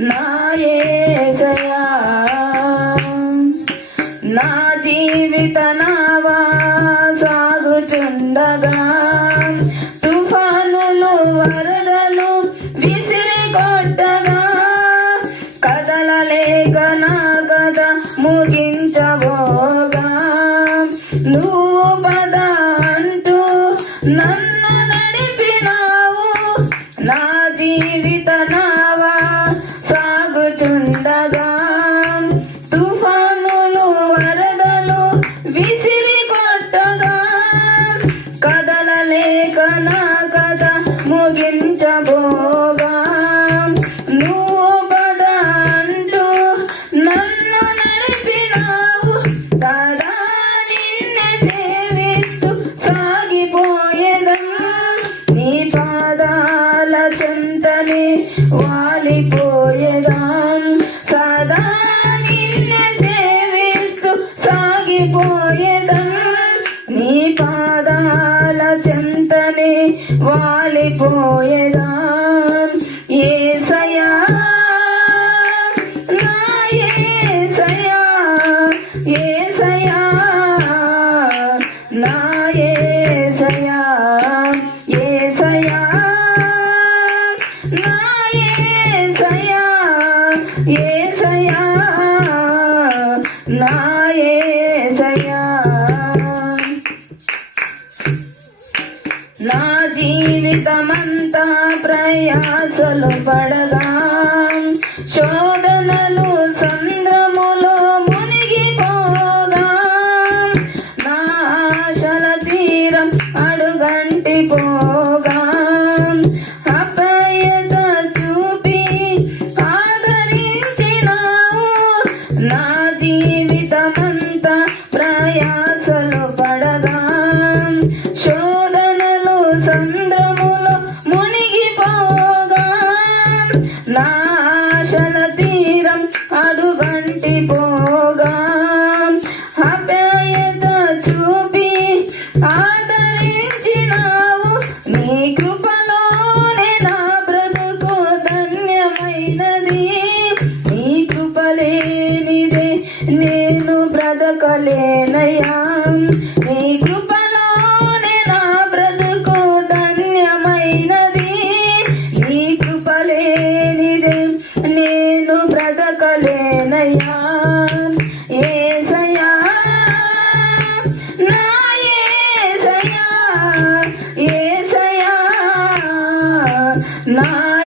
నా యేసయ్యా నా జీవిత నావా సాగుచుండగా తుఫానులు వరదలు విసిరి కొట్టగా కదలలేక నా కథ ముగించబోగా నువ్వు పద అంటూ నన్ను నడిపినావు నా జీవిత నావా సాగుచుండగా తుఫానులు వరదలు విసిరి కొట్టగా కదలలేక నా కథ ముగించబోగా నువ్వు పద అంటూ నన్ను నడిపినావు సదా నిన్నే సేవిస్తూ సాగిపోయేదం నీ పాదాల చెంతని వాలిపోయేదాం సదా నిన్నే సేవిస్తూ సాగిపోయేదం నీ పాదాల చెంతని వాలిపోయేదాం యేసయ్యా నా యేసయ్యా యేసయ్యా నా యేసయ్యా యేసయ్యా నా యేసయ్యా యేసయ్యా నా యేసయ్యా నా జీవితమంతా ప్రయాసలు పడగా శోధనలు సంద్రముల